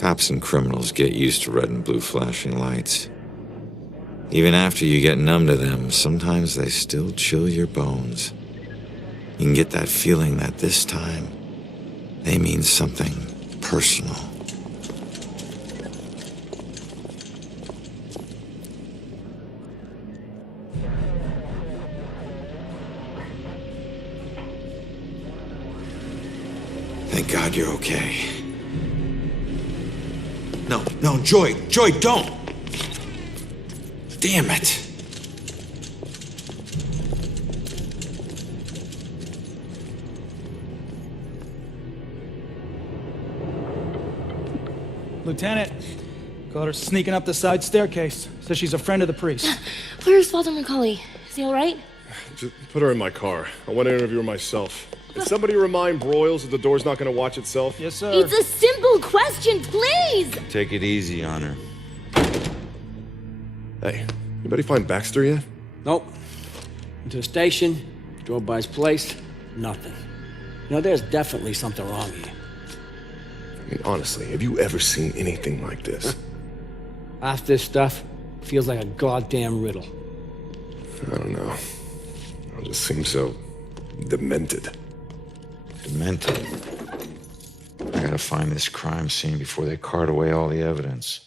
Cops and criminals get used to red and blue flashing lights. Even after you get numb to them, sometimes they still chill your bones. You can get that feeling that this time, they mean something personal. Thank God you're okay. No, Joy, don't! Damn it! Lieutenant, caught her sneaking up the side staircase. Says she's a friend of the priest. Where's Walter McCauley? Is he all right? Just put her in my car. I want to interview her myself. Can somebody remind Broyles that the door's not going to watch itself? Yes, sir. It's a simple question, please! Take it easy on her. Hey, anybody find Baxter yet? Nope. Went to the station, drove by his place, nothing. You know, there's definitely something wrong here. I mean, honestly, have you ever seen anything like this? Half this stuff feels like a goddamn riddle. I don't know. It just seems so demented. Demented. I gotta find this crime scene before they cart away all the evidence.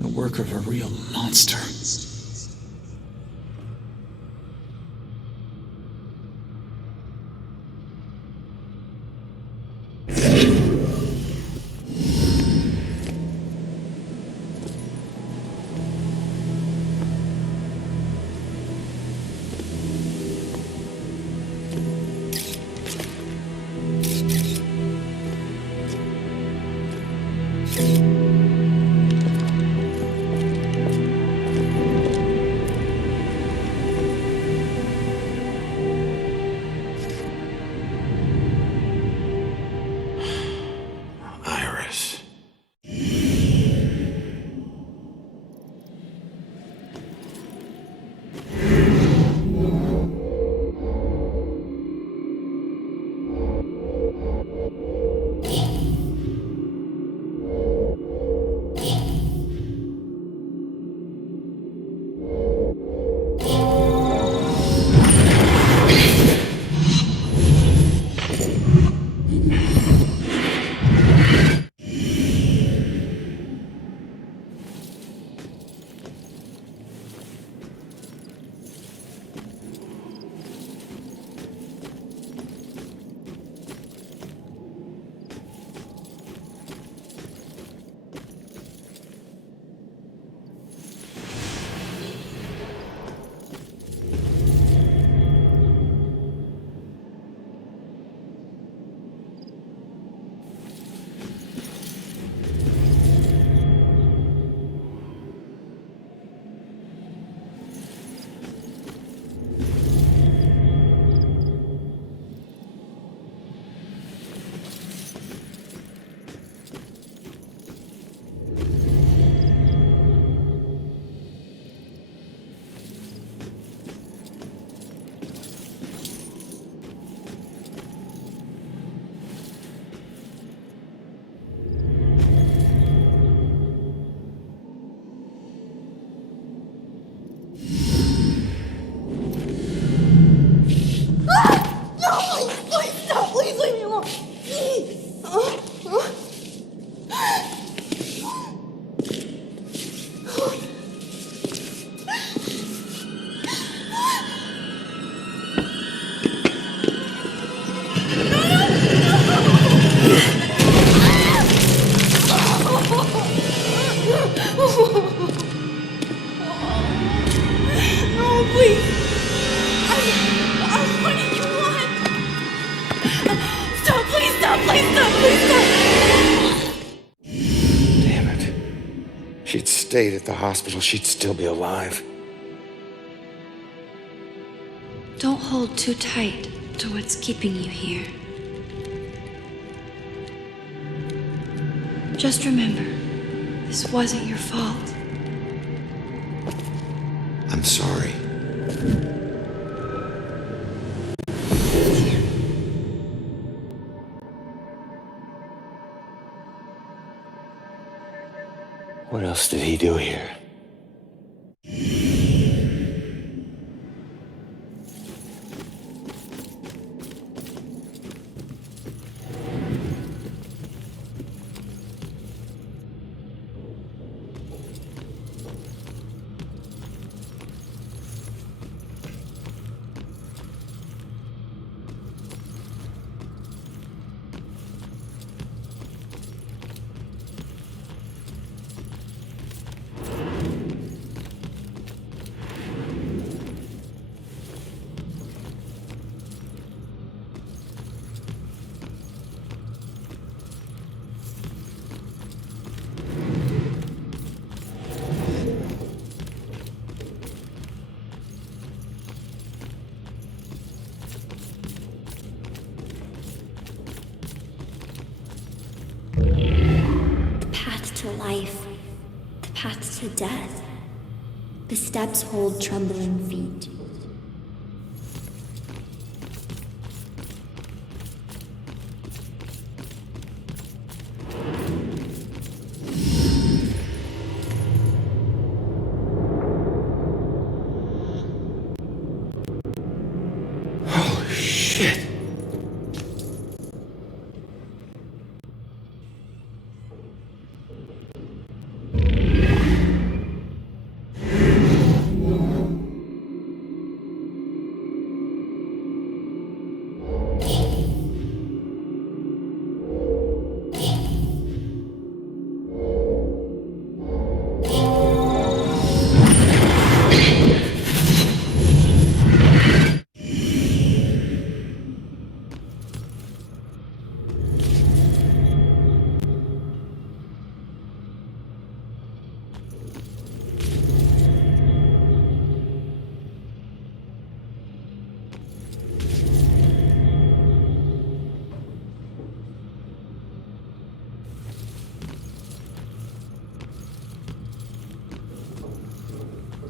The work of a real monster. Please. What do you want? Stop, please stop, please stop, please stop. Damn it. If she'd stayed at the hospital, she'd still be alive. Don't hold too tight to what's keeping you here. Just remember, this wasn't your fault. I'm sorry. What else did he do here? To life, the path to death. The steps hold trembling feet. Holy shit.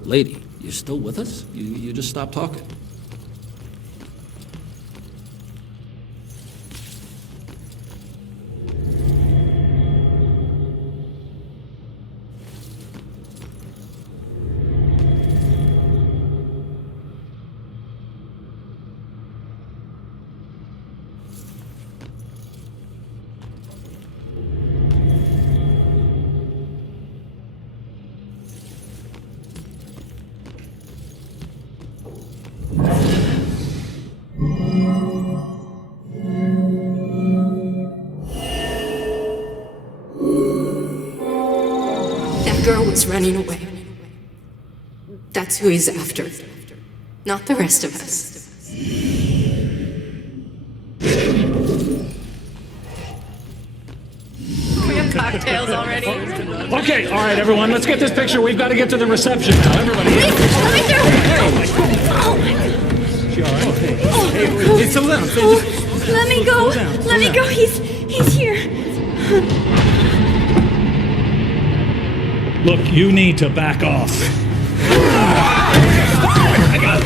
Lady, you still with us? You just stopped talking. Girl was running away. That's who he's after. Not the rest of us. We have cocktails already. Okay, all right, everyone, let's get this picture. We've got to get to the reception now. Everybody. Let me through! Oh my God. She all right? Hey, it's a limp. Let me go. Let me go. He's here. Look, you need to back off. I got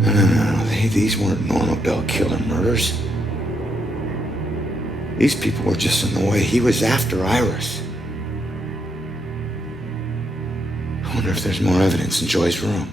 No, these weren't normal bell killer murders. These people were just in the way. He was after Iris. I wonder if there's more evidence in Joy's room.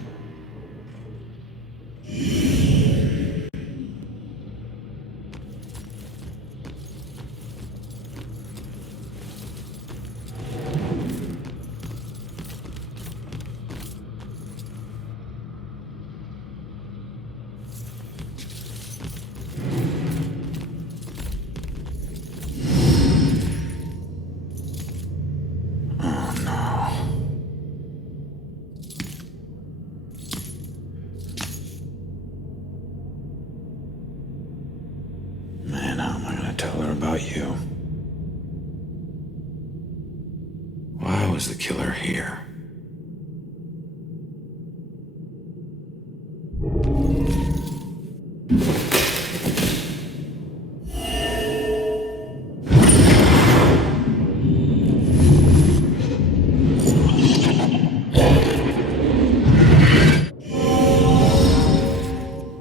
was the killer here?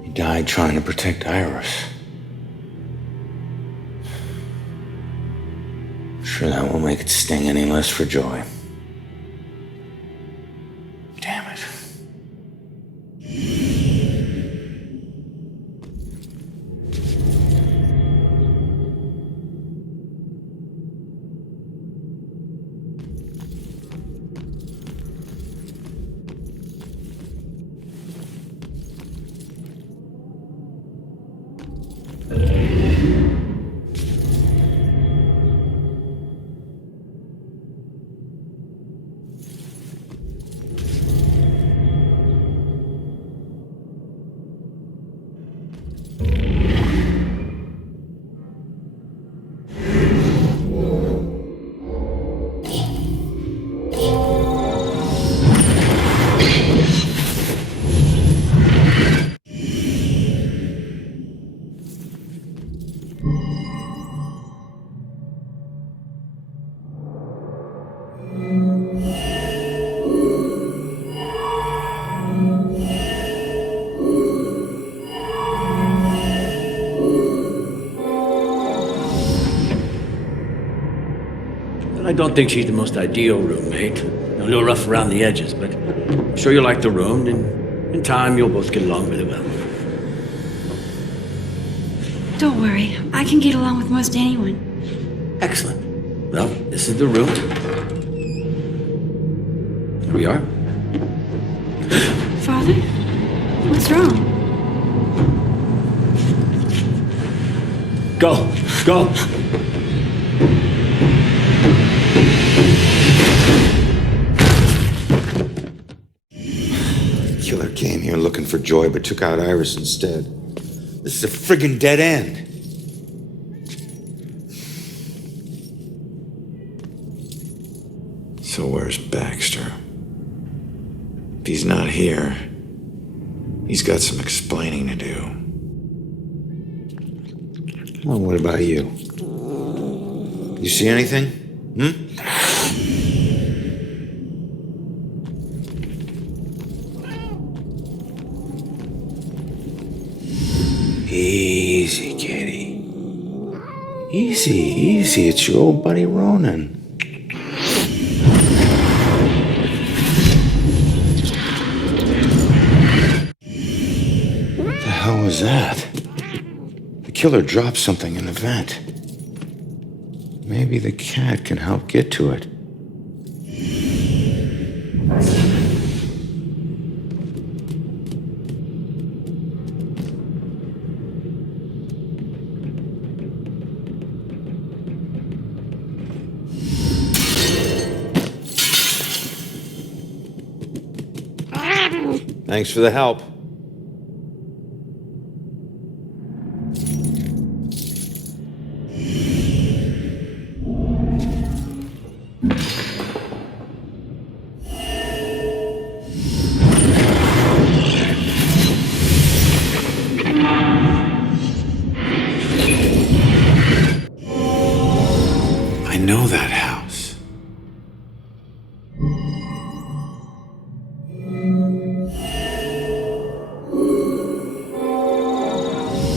He died trying to protect Iris. Sure, that won't make it sting any less for Joy. Damn it. I don't think she's the most ideal roommate. A little rough around the edges, but I'm sure you'll like the room, and in time you'll both get along really well. Don't worry, I can get along with most anyone. Excellent. Well, this is the room. Here we are. Father? What's wrong? Go! Go! Killer came here looking for Joy, but took out Iris instead. This is a friggin' dead end. So where's Baxter? If he's not here, he's got some explaining to do. Well, what about you? You see anything? Easy, kitty. Easy, easy. It's your old buddy Ronan. What the hell was that? The killer dropped something in the vent. Maybe the cat can help get to it. Thanks for the help. I know that house.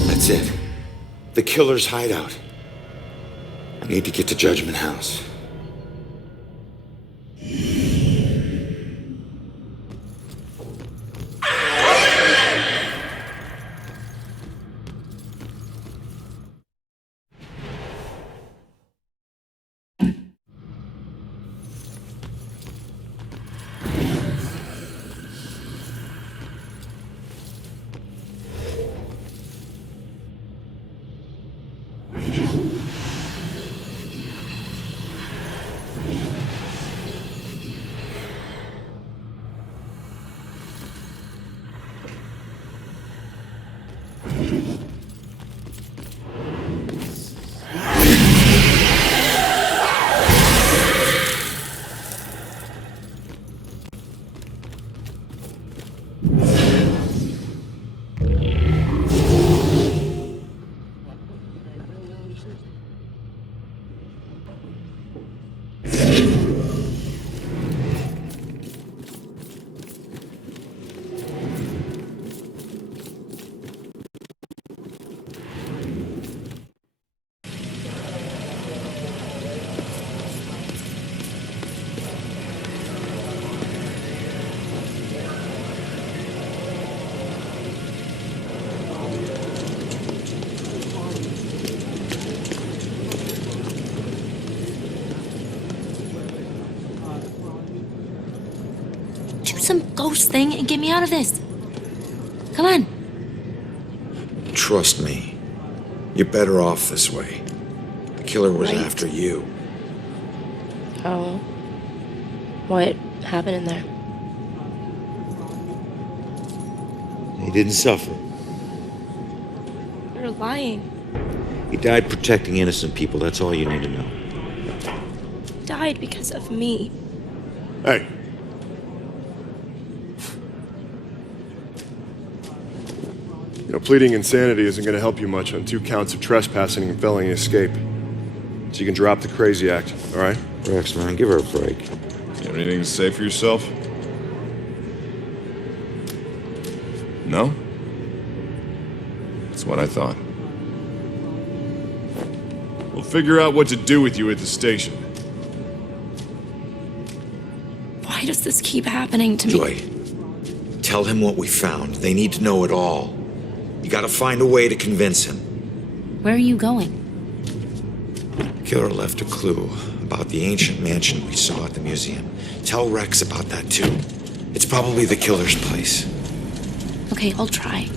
That's it. The killer's hideout. I need to get to Judgment House. some ghost thing and get me out of this. Come on. Trust me. You're better off this way. The killer was after you. Oh. What happened in there? He didn't suffer. You're lying. He died protecting innocent people. That's all you need to know. Died because of me. Hey. You know, pleading insanity isn't going to help you much on 2 counts of trespassing and felony escape. So you can drop the crazy act, all right? Rex, man, give her a break. You have anything to say for yourself? No? That's what I thought. We'll figure out what to do with you at the station. Why does this keep happening to me? Joy, tell him what we found. They need to know it all. You gotta find a way to convince him. Where are you going? Killer left a clue about the ancient mansion we saw at the museum. Tell Rex about that too. It's probably the killer's place. Okay, I'll try.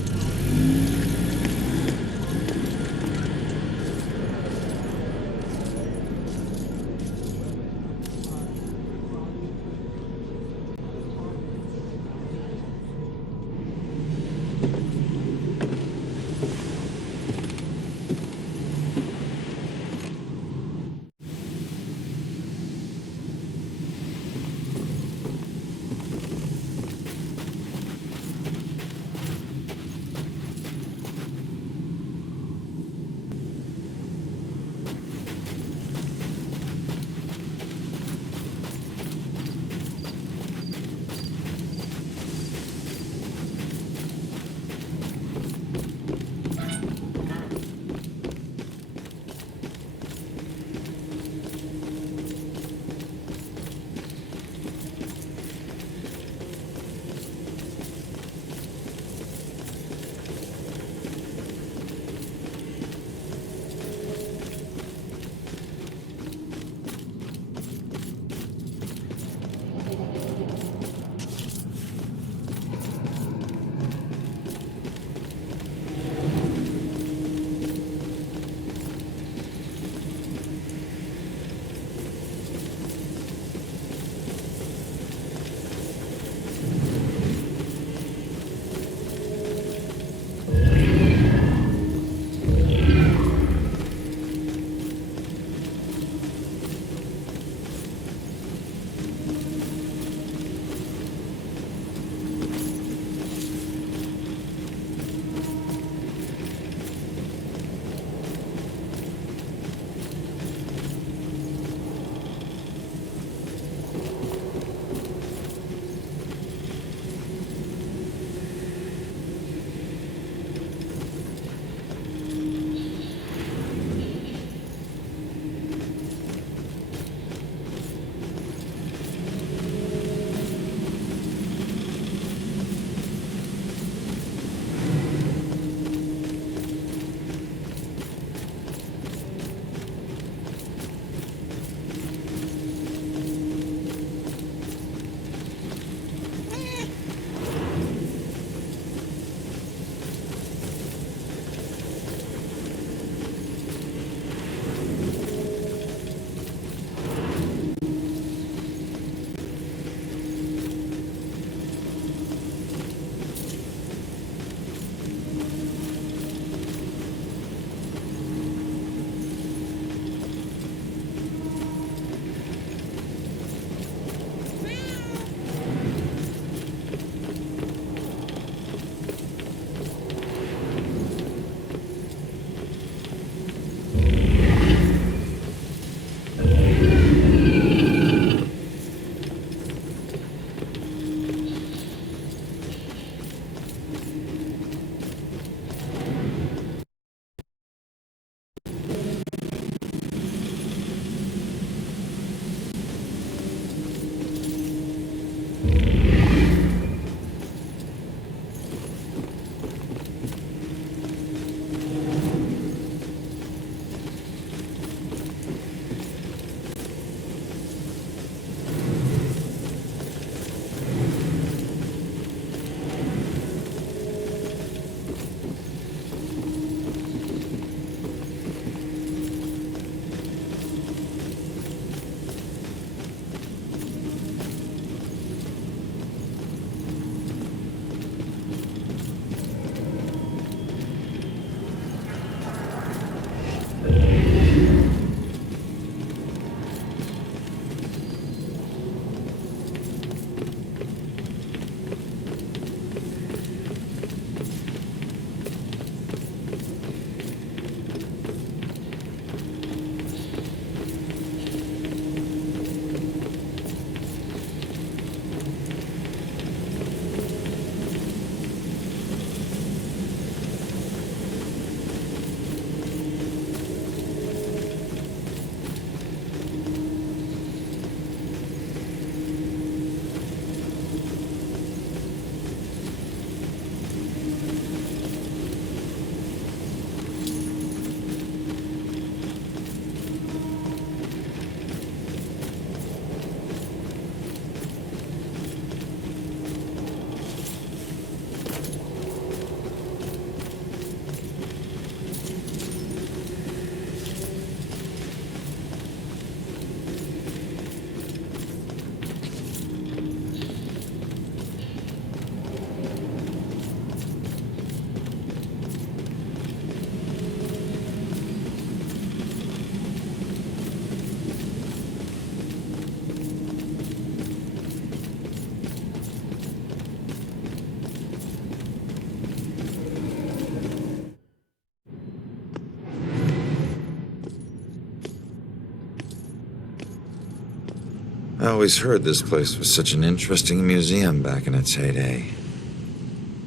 I always heard this place was such an interesting museum back in its heyday.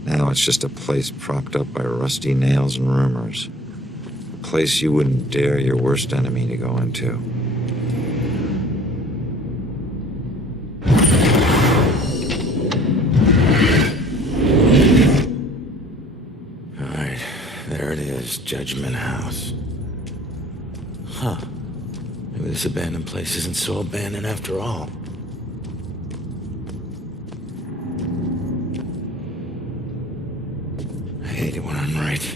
Now it's just a place propped up by rusty nails and rumors. A place you wouldn't dare your worst enemy to go into. Alright, there it is, Judgment House. Huh. Maybe this abandoned place isn't so abandoned after all. I hate it when I'm right.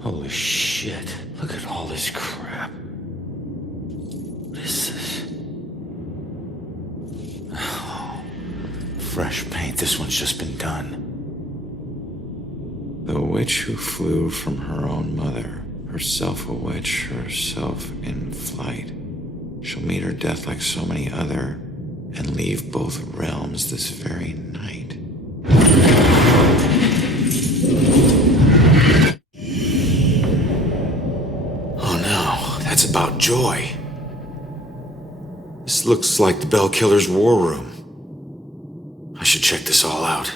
Holy shit. Look at all this crap. What is this? Oh, fresh paint. This one's just been done. The witch who flew from her own mother, herself a witch, herself in flight. She'll meet her death like so many other, and leave both realms this very night. Oh no, that's about Joy. This looks like the Bell Killer's war room. I should check this all out.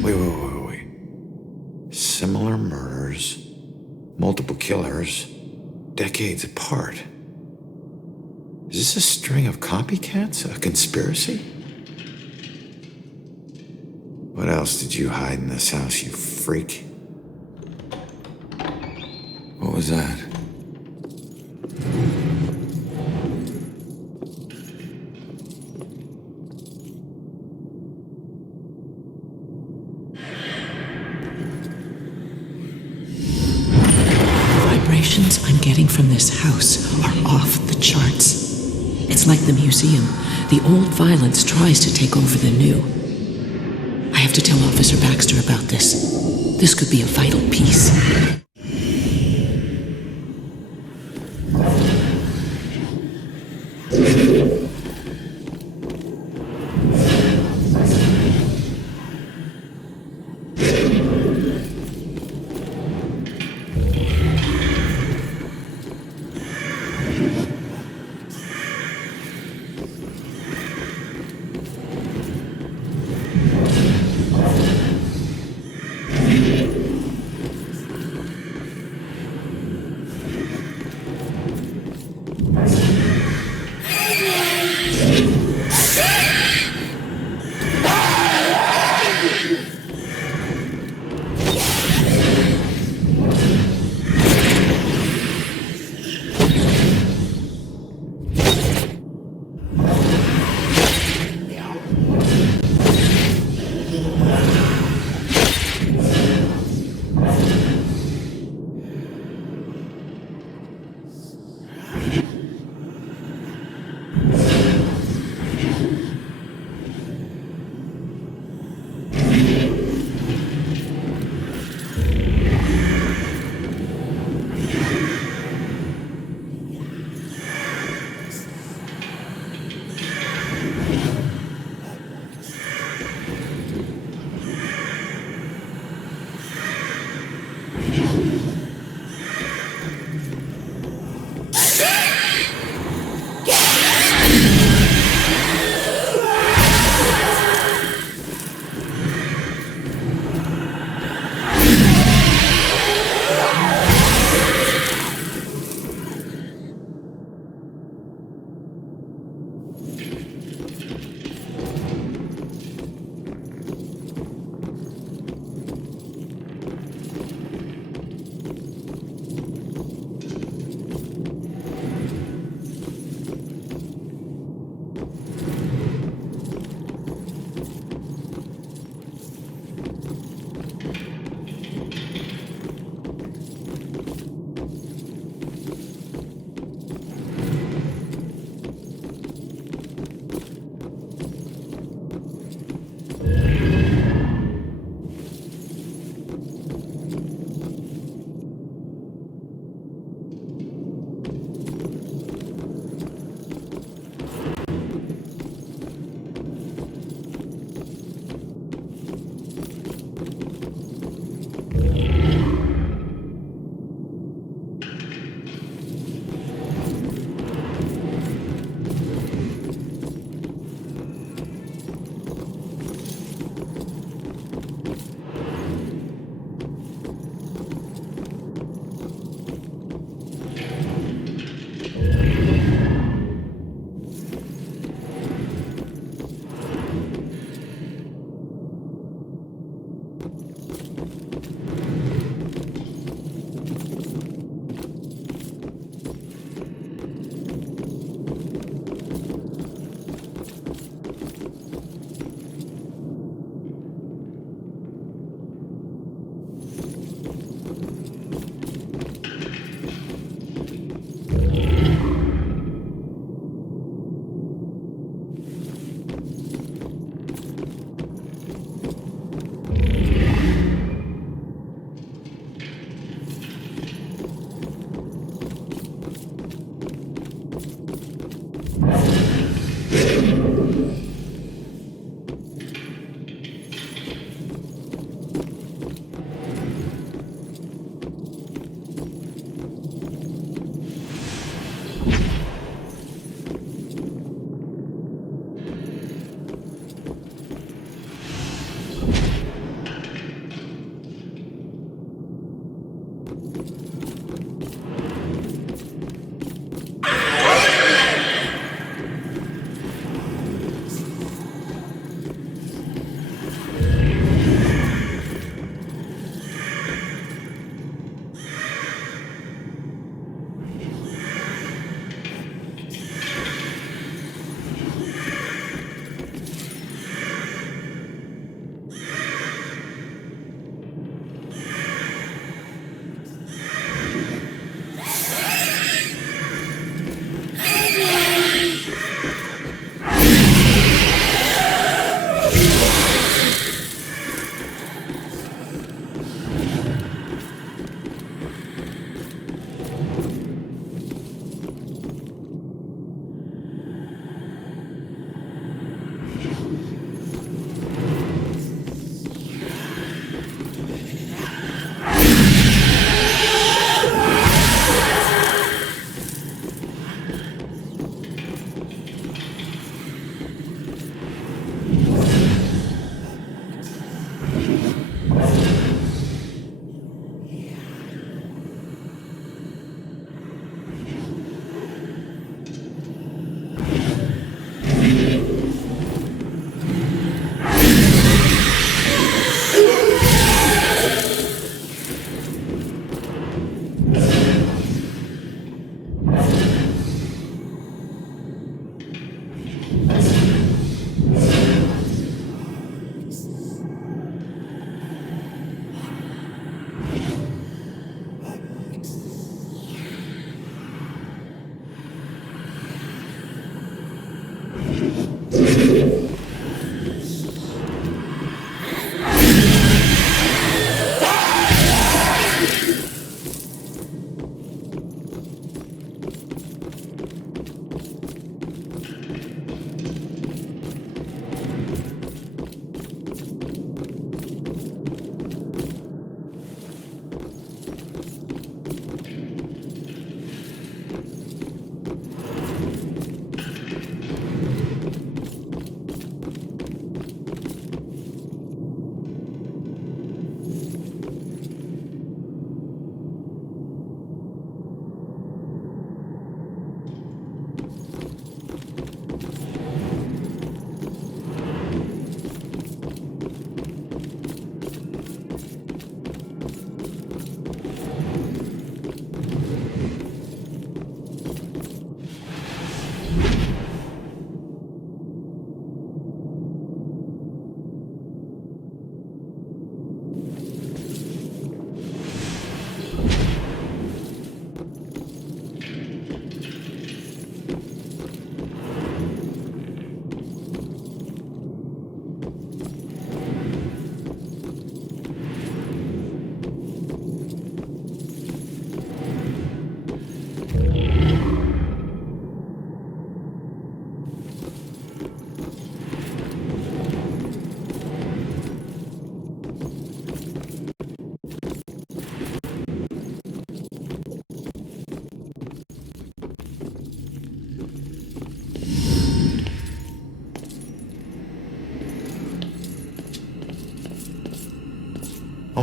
Wait. Similar murders, multiple killers, decades apart. Is this a string of copycats? A conspiracy? What else did you hide in this house, you freak? What was that? I'm getting from this house are off the charts. It's like the museum. The old violence tries to take over the new. I have to tell Officer Baxter about this. This could be a vital piece.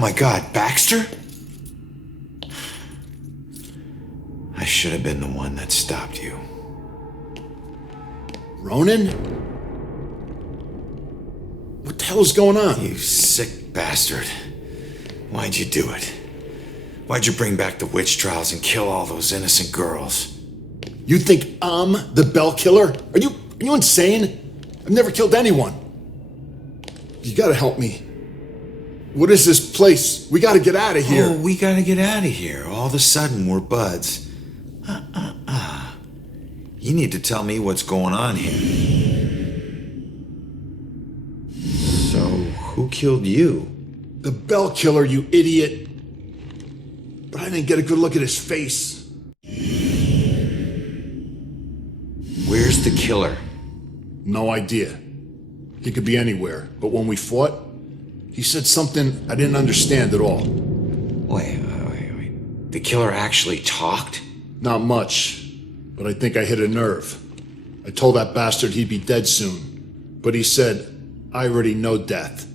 my God, Baxter? I should have been the one that stopped you. Ronan? What the hell is going on? You sick bastard. Why'd you do it? Why'd you bring back the witch trials and kill all those innocent girls? You think I'm the Bell Killer? Are you insane? I've never killed anyone. You gotta help me. What is this place? We gotta get out of here. Oh, we gotta get out of here. All of a sudden, we're buds. You need to tell me what's going on here. So, who killed you? The Bell Killer, you idiot. But I didn't get a good look at his face. Where's the killer? No idea. He could be anywhere. But when we fought, he said something I didn't understand at all. Wait. The killer actually talked? Not much. But I think I hit a nerve. I told that bastard he'd be dead soon. But he said, I already know death.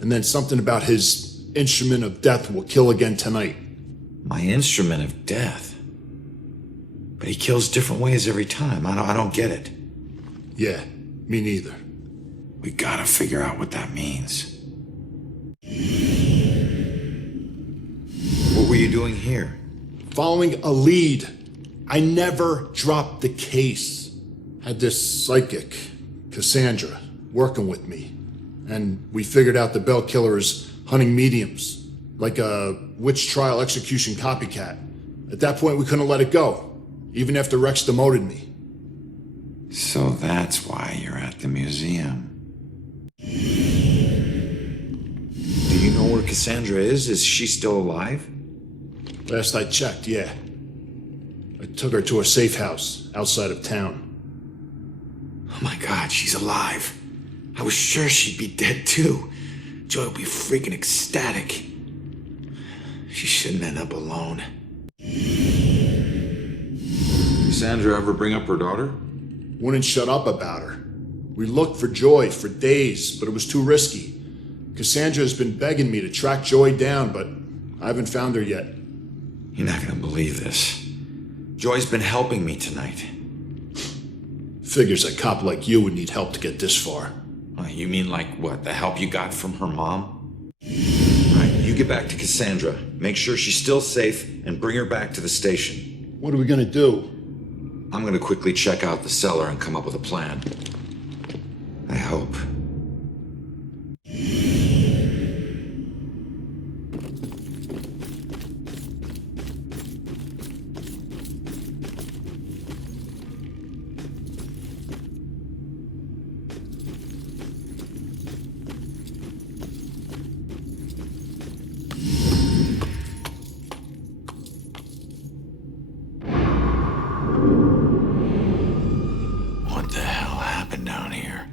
And then something about his instrument of death will kill again tonight. My instrument of death? But he kills different ways every time. I don't get it. Yeah, me neither. We gotta figure out what that means. What were you doing here? Following a lead. I never dropped the case. Had this psychic, Cassandra, working with me. And we figured out the Bell Killer is hunting mediums, like a witch trial execution copycat. At that point, we couldn't let it go, even after Rex demoted me. So that's why you're at the museum. Do you know where Cassandra is? Is she still alive? Last I checked, yeah. I took her to a safe house outside of town. Oh my God, she's alive. I was sure she'd be dead too. Joy would be freaking ecstatic. She shouldn't end up alone. Cassandra ever bring up her daughter? Wouldn't shut up about her. We looked for Joy for days, but it was too risky. Cassandra has been begging me to track Joy down, but I haven't found her yet. You're not gonna believe this. Joy's been helping me tonight. Figures a cop like you would need help to get this far. You mean like what? The help you got from her mom? Alright, you get back to Cassandra. Make sure she's still safe and bring her back to the station. What are we gonna do? I'm gonna quickly check out the cellar and come up with a plan. I hope. What the hell happened down here?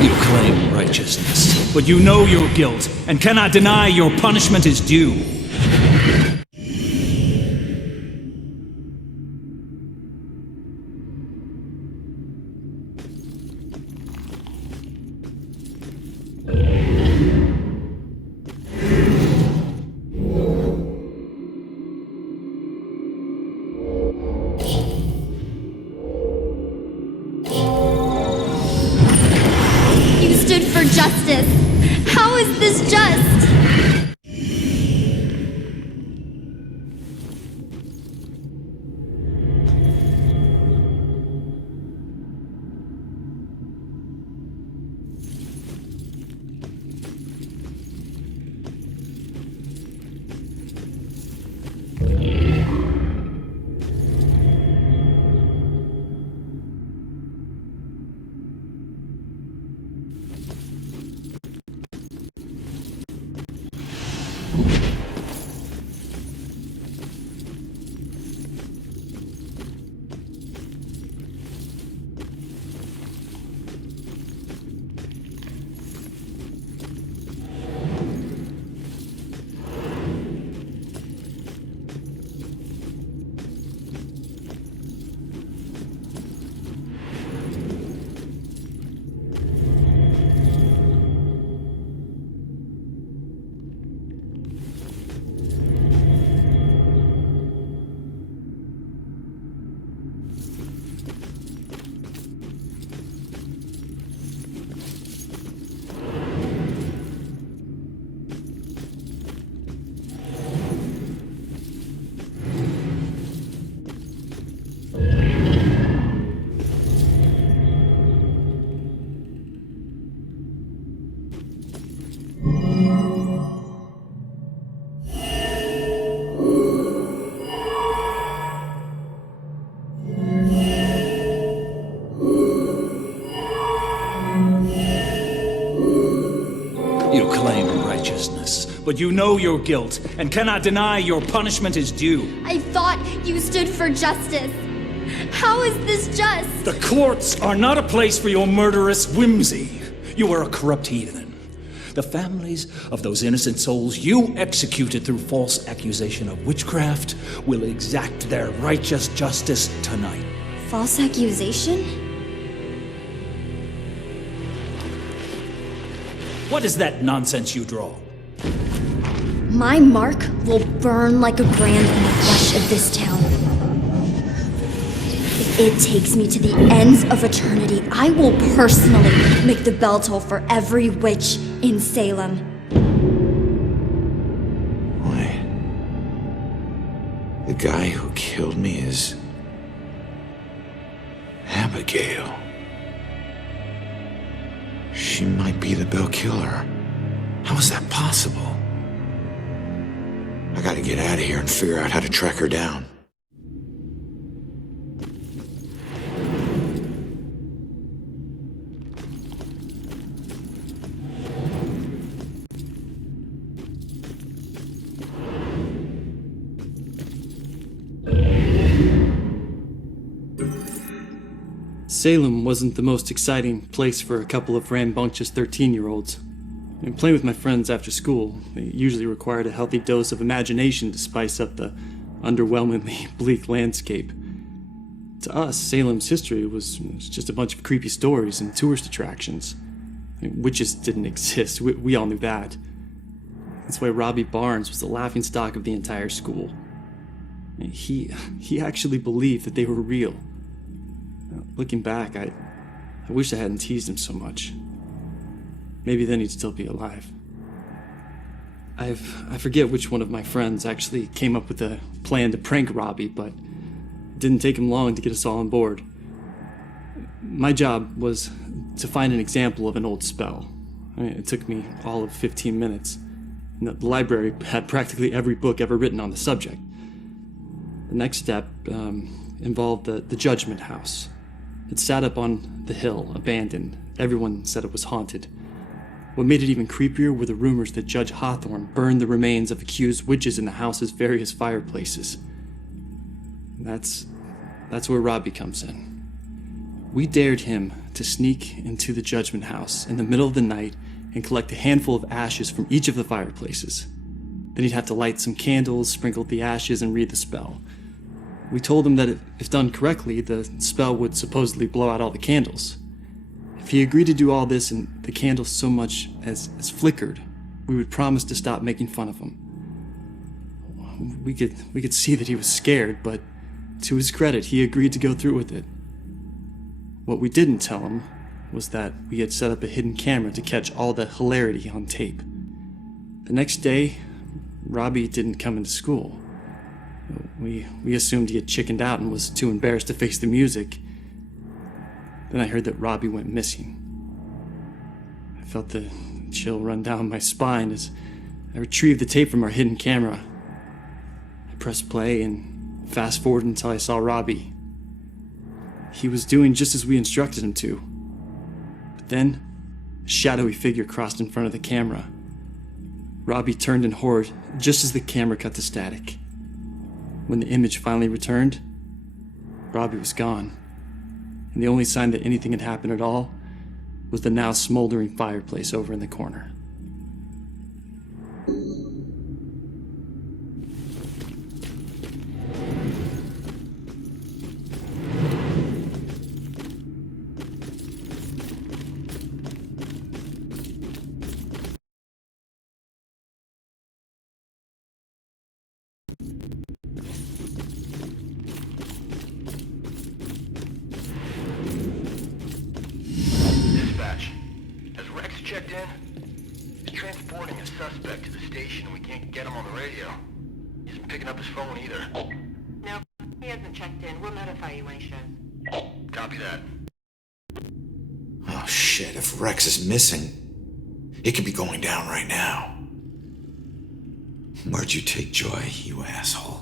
You claim righteousness, but you know your guilt and cannot deny your punishment is due. You stood for justice. How is this just? You claim righteousness, but you know your guilt and cannot deny your punishment is due. I thought you stood for justice. How is this just? The courts are not a place for your murderous whimsy. You are a corrupt heathen. The families of those innocent souls you executed through false accusation of witchcraft will exact their righteous justice tonight. False accusation? What is that nonsense you draw? My mark will burn like a brand in the flesh of this town. If it takes me to the ends of eternity, I will personally make the bell toll for every witch in Salem. Wait. The guy who killed me is Abigail. She might be the Bell Killer. How is that possible? I gotta get out of here and figure out how to track her down. Salem wasn't the most exciting place for a couple of rambunctious 13-year-olds. And playing with my friends after school, they usually required a healthy dose of imagination to spice up the underwhelmingly bleak landscape. To us, Salem's history was just a bunch of creepy stories and tourist attractions. Witches didn't exist, we all knew that. That's why Robbie Barnes was the laughingstock of the entire school. He actually believed that they were real. Looking back, I wish I hadn't teased him so much. Maybe then he'd still be alive. I forget which one of my friends actually came up with a plan to prank Robbie, but it didn't take him long to get us all on board. My job was to find an example of an old spell. It took me all of 15 minutes. The library had practically every book ever written on the subject. The next step involved the Judgment House. It sat up on the hill, abandoned. Everyone said it was haunted. What made it even creepier were the rumors that Judge Hawthorne burned the remains of accused witches in the house's various fireplaces. That's where Robbie comes in. We dared him to sneak into the Judgment House in the middle of the night and collect a handful of ashes from each of the fireplaces. Then he'd have to light some candles, sprinkle the ashes, and read the spell. We told him that if done correctly, the spell would supposedly blow out all the candles. If he agreed to do all this and the candles so much as flickered, we would promise to stop making fun of him. We could see that he was scared, but to his credit, he agreed to go through with it. What we didn't tell him was that we had set up a hidden camera to catch all the hilarity on tape. The next day, Robbie didn't come into school. We assumed he had chickened out and was too embarrassed to face the music. Then I heard that Robbie went missing. I felt the chill run down my spine as I retrieved the tape from our hidden camera. I pressed play and fast forwarded until I saw Robbie. He was doing just as we instructed him to. But then, a shadowy figure crossed in front of the camera. Robbie turned in horror just as the camera cut to static. When the image finally returned, Robbie was gone. And the only sign that anything had happened at all was the now smoldering fireplace over in the corner. checked in? He's transporting a suspect to the station and we can't get him on the radio. He isn't picking up his phone either. No, he hasn't checked in. We'll notify you when he shows. Copy that. Oh shit, if Rex is missing, it could be going down right now. Where'd you take Joy, you asshole?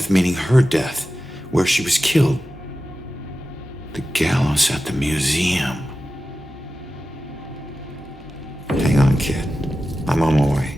death meaning her death, where she was killed. The gallows at the museum. Hang on, kid. I'm on my way.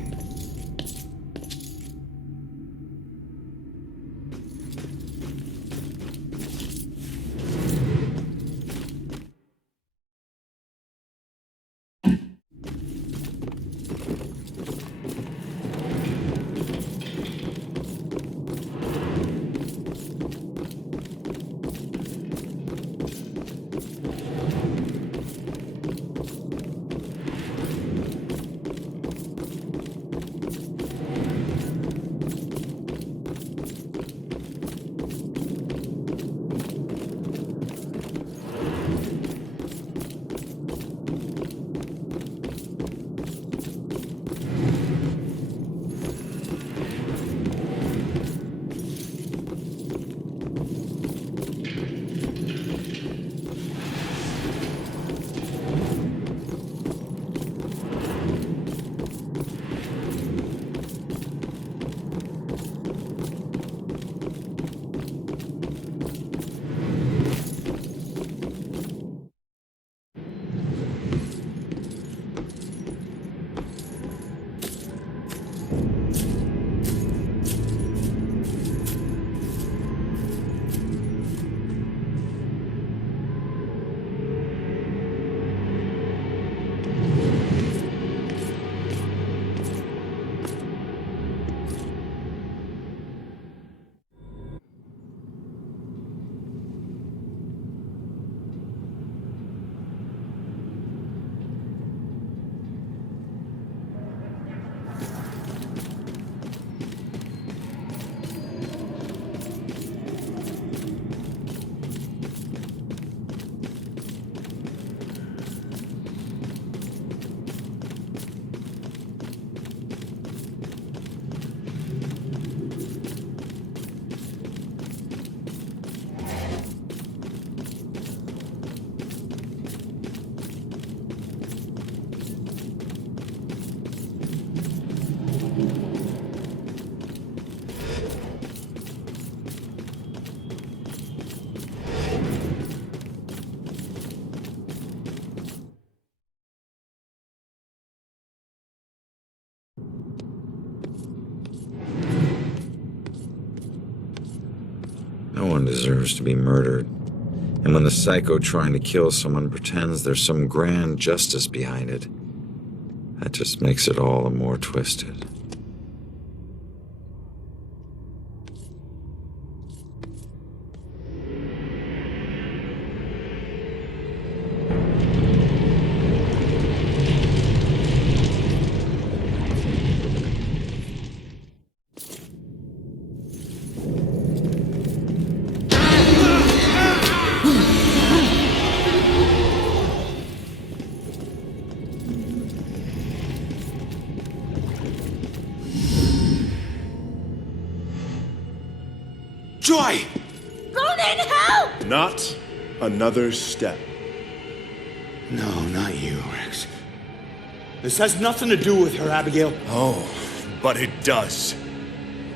No one deserves to be murdered. And when the psycho trying to kill someone pretends there's some grand justice behind it, that just makes it all the more twisted. Joy! Ronan, help! Not another step. No, not you, Rex. This has nothing to do with her, Abigail. Oh, but it does.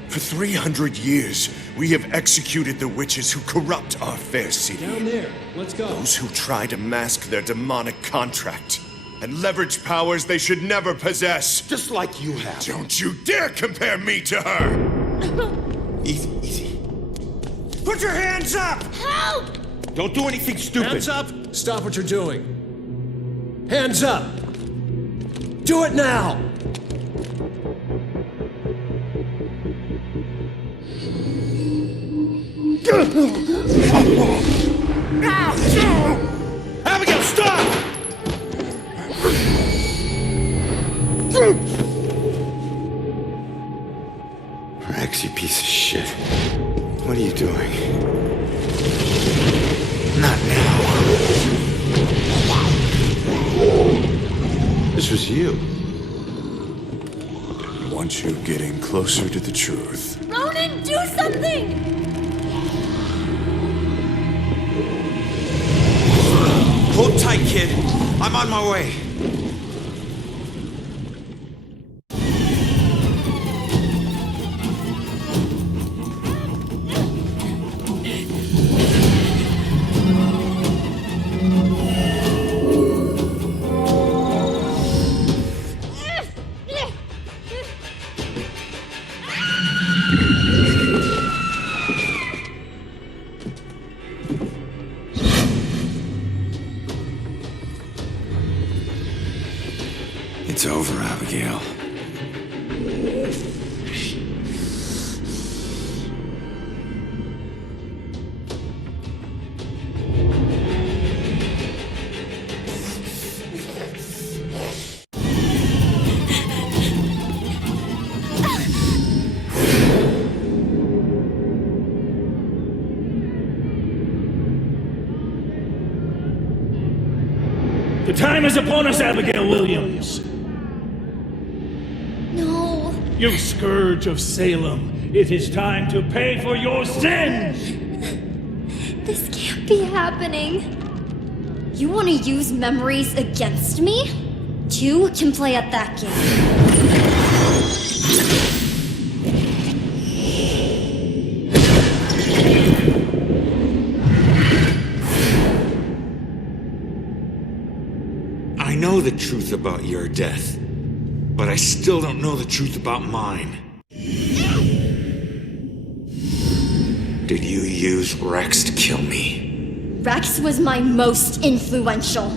For 300 years, we have executed the witches who corrupt our fair city. Down there. Let's go. Those who try to mask their demonic contract and leverage powers they should never possess. Just like you have. Don't you dare compare me to her! Easy, easy. Put your hands up! Help! Don't do anything stupid. Hands up! Stop what you're doing. Hands up! Do it now! Abigail, stop! Rex, you piece of shit. What are you doing? Not now. This was you. I want you getting closer to the truth. Ronan, do something! Hold tight, kid. I'm on my way. The time is upon us, Abigail Williams. No. You scourge of Salem, it is time to pay for your sins! This can't be happening. You want to use memories against me? Two can play at that game. I know the truth about your death, but I still don't know the truth about mine. Did you use Rex to kill me? Rex was my most influential.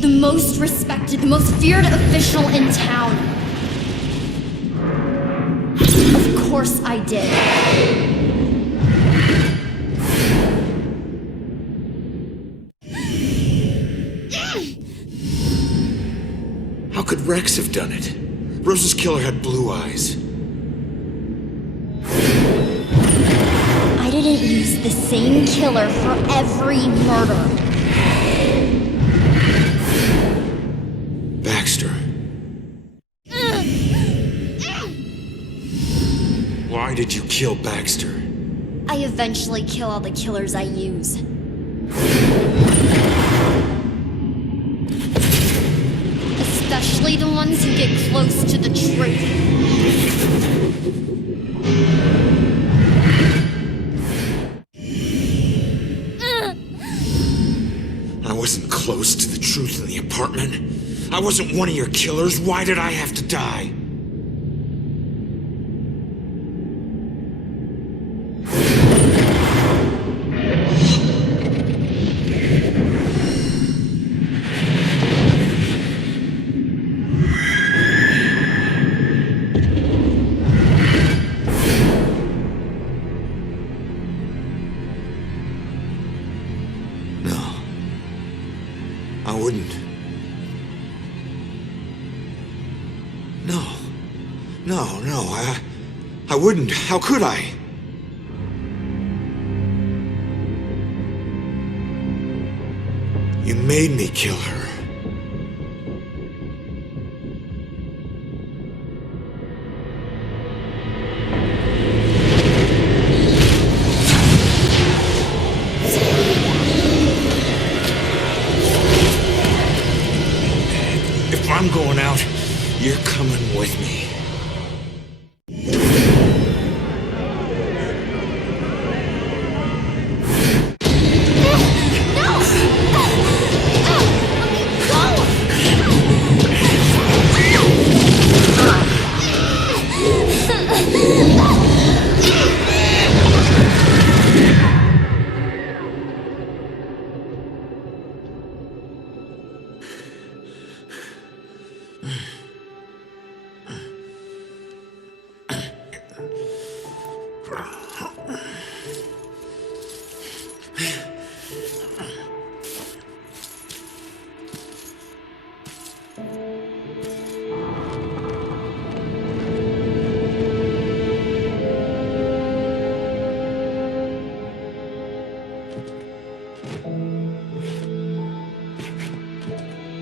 The most respected, the most feared official in town. Of course I did. How could Rex have done it? Rose's killer had blue eyes. I didn't use the same killer for every murder. Baxter. Why did you kill Baxter? I eventually kill all the killers I use. Especially the ones who get close to the truth. I wasn't close to the truth in the apartment. I wasn't one of your killers. Why did I have to die? I wouldn't. No, I wouldn't. How could I? You made me kill her. If I'm going out, you're coming with me.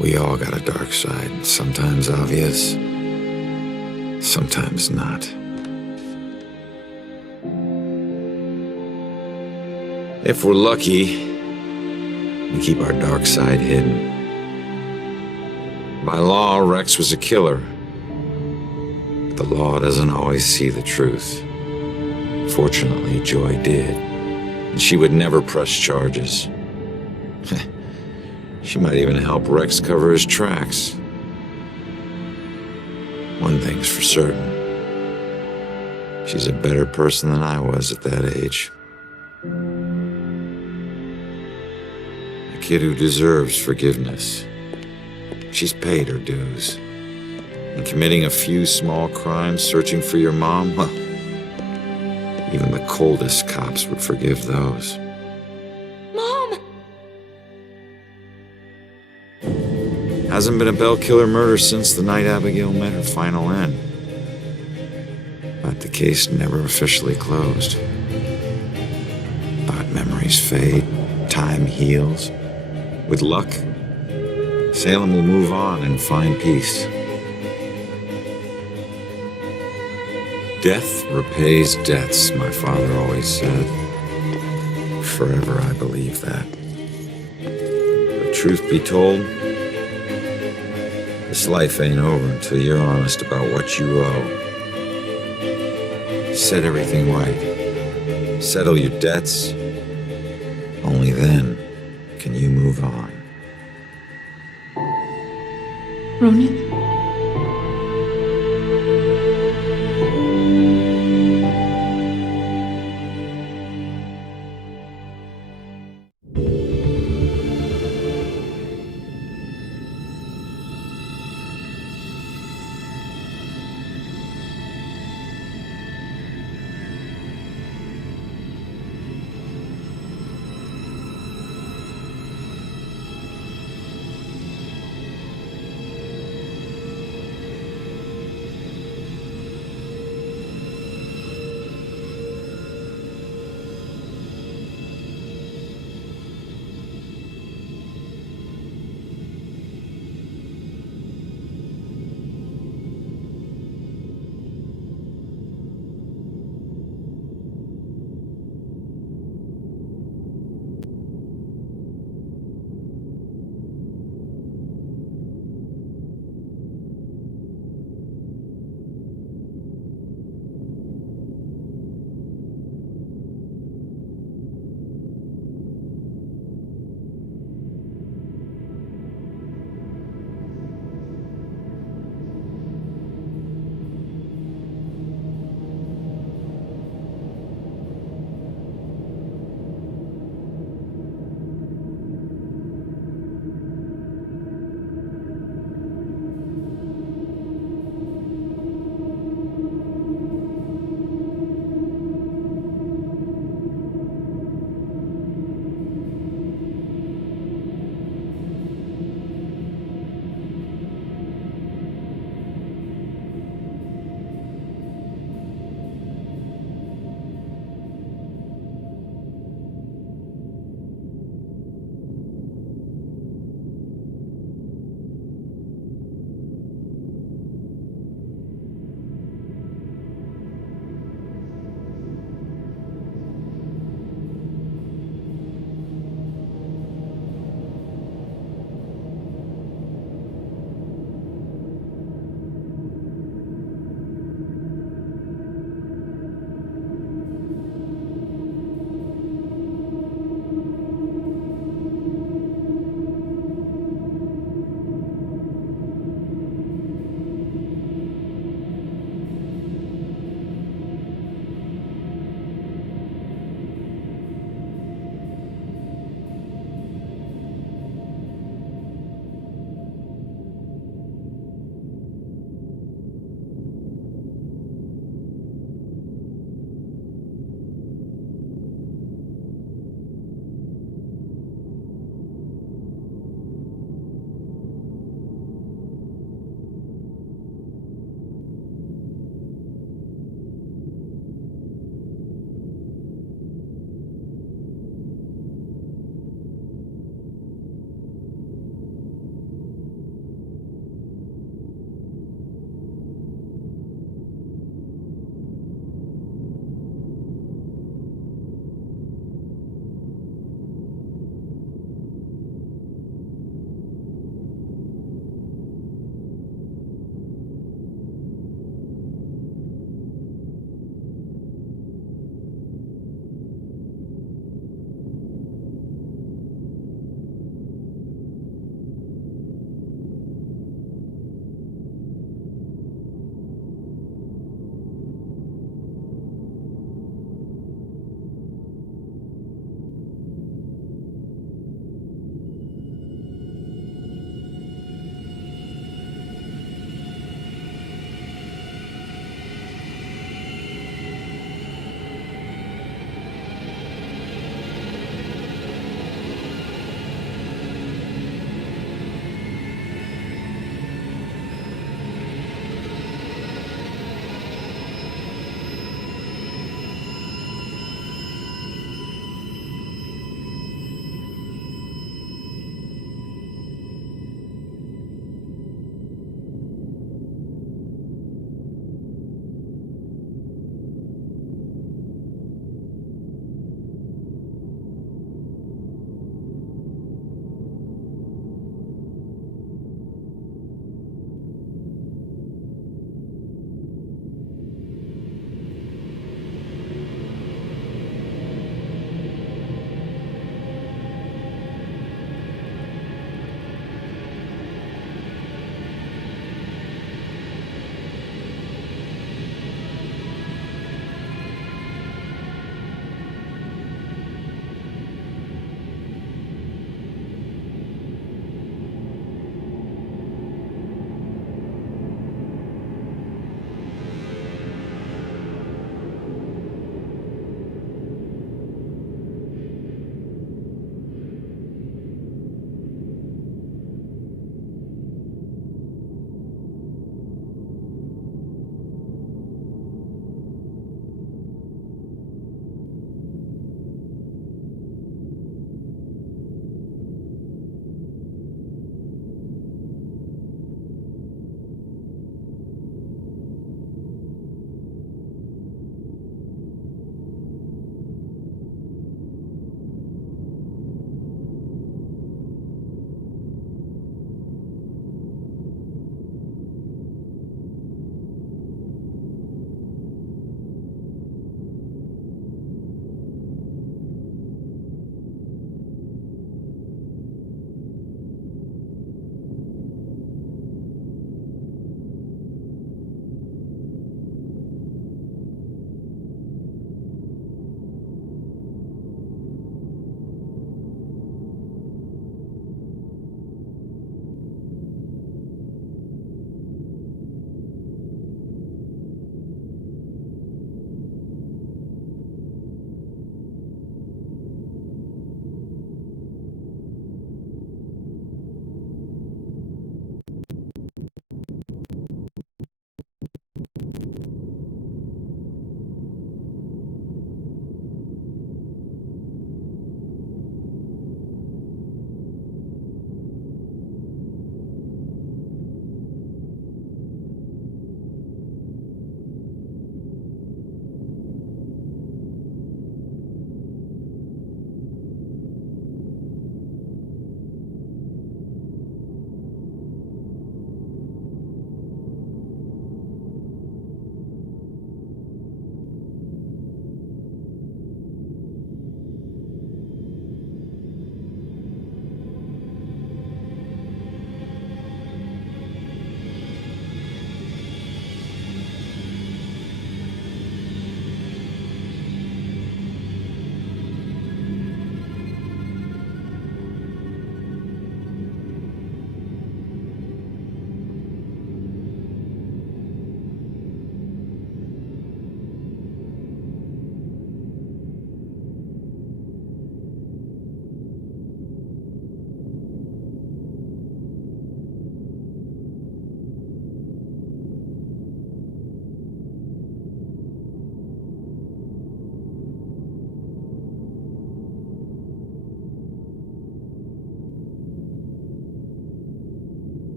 We all got a dark side, sometimes obvious, sometimes not. If we're lucky, we keep our dark side hidden. By law, Rex was a killer. But the law doesn't always see the truth. Fortunately, Joy did. And she would never press charges. She might even help Rex cover his tracks. One thing's for certain. She's a better person than I was at that age. A kid who deserves forgiveness. She's paid her dues. And committing a few small crimes, searching for your mom, well, even the coldest cops would forgive those. Hasn't been a Bell Killer murder since the night Abigail met her final end. But the case never officially closed. But memories fade, time heals, With luck, Salem will move on and find peace. Death repays debts, my father always said. Forever I believe that. But truth be told, this life ain't over until you're honest about what you owe. Set everything right. Settle your debts. Only then can you move on. Ronan?